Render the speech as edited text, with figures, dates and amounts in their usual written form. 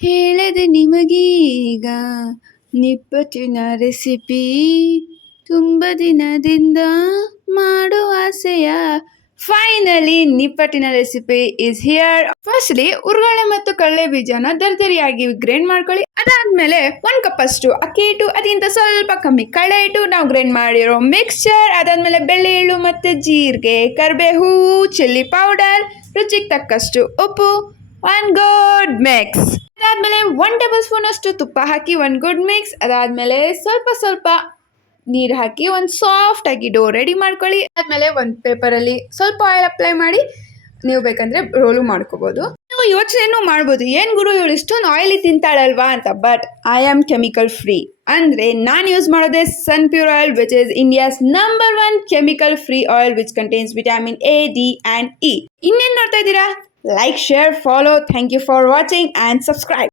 ಹೇಳದೆ ನಿಮಗೀಗ ನಿಪ್ಪಟ್ಟಿನ ರೆಸಿಪಿ ತುಂಬ ದಿನದಿಂದ ಮಾಡೋ ಆಸೆಯ ಫೈನಲಿ ನಿಪ್ಪಟ್ಟಿನ ರೆಸಿಪಿ ಇಸ್ ಹಿಯರ್. ಫಸ್ಟ್ಲಿ ಉರುಗಳೆ ಮತ್ತು ಕಡಲೆ ಬೀಜನ ದರ್ದರಿಯಾಗಿ ಗ್ರೈಂಡ್ ಮಾಡ್ಕೊಳ್ಳಿ. ಅದಾದ್ಮೇಲೆ 1 ಕಪ್ ಅಷ್ಟು ಅಕ್ಕಿ ಹಿಟ್ಟು, ಅದಕ್ಕಿಂತ ಸ್ವಲ್ಪ ಕಮ್ಮಿ ಕಡಲೆ ಹಿಟ್ಟು, ನಾವು ಗ್ರೈಂಡ್ ಮಾಡಿರೋ ಮಿಕ್ಸ್ಚರ್, ಅದಾದ್ಮೇಲೆ ಬೆಳ್ಳಿ ಎಳ್ಳು ಮತ್ತೆ ಜೀರಿಗೆ, ಕರಿಬೇವು, ಚಿಲ್ಲಿ ಪೌಡರ್, ರುಚಿಗೆ ತಕ್ಕಷ್ಟು ಉಪ್ಪು, 1 ಗುಡ್ ಮಿಕ್ಸ್. ಅದಾದ್ಮೇಲೆ 1 ಟೇಬಲ್ ಸ್ಪೂನ್ ಅಷ್ಟು ತುಪ್ಪ ಹಾಕಿ 1 ಗುಡ್ ಮಿಕ್ಸ್. ಅದಾದ್ಮೇಲೆ ಸ್ವಲ್ಪ ನೀರು ಹಾಕಿ ಒಂದು ಸಾಫ್ಟ್ ಆಗಿ ಡೋ ರೆಡಿ ಮಾಡ್ಕೊಳ್ಳಿ. ಆದ್ಮೇಲೆ ಒಂದು ಪೇಪರಲ್ಲಿ ಸ್ವಲ್ಪ ಆಯಿಲ್ ಅಪ್ಲೈ ಮಾಡಿ ನೀವು ಬೇಕಂದ್ರೆ ರೋಲು ಮಾಡ್ಕೋಬಹುದು. ನೀವು ಯೋಚನೆನೂ ಮಾಡ್ಬೋದು, ಏನು ಗುರು ಇವಳು ಇಷ್ಟೊಂದು ಆಯಿಲಿ ತಿಂತಾಳಲ್ವಾ ಅಂತ. But I am chemical free. ಅಂದರೆ ನಾನು ಯೂಸ್ ಮಾಡೋದೇ sun pure oil, which is India's number 1 chemical free oil which contains vitamin A, D and E. ಇನ್ನೇನು ನೋಡ್ತಾ ಇದ್ದೀರಾ? Like, share, follow. Thank you for watching and subscribe.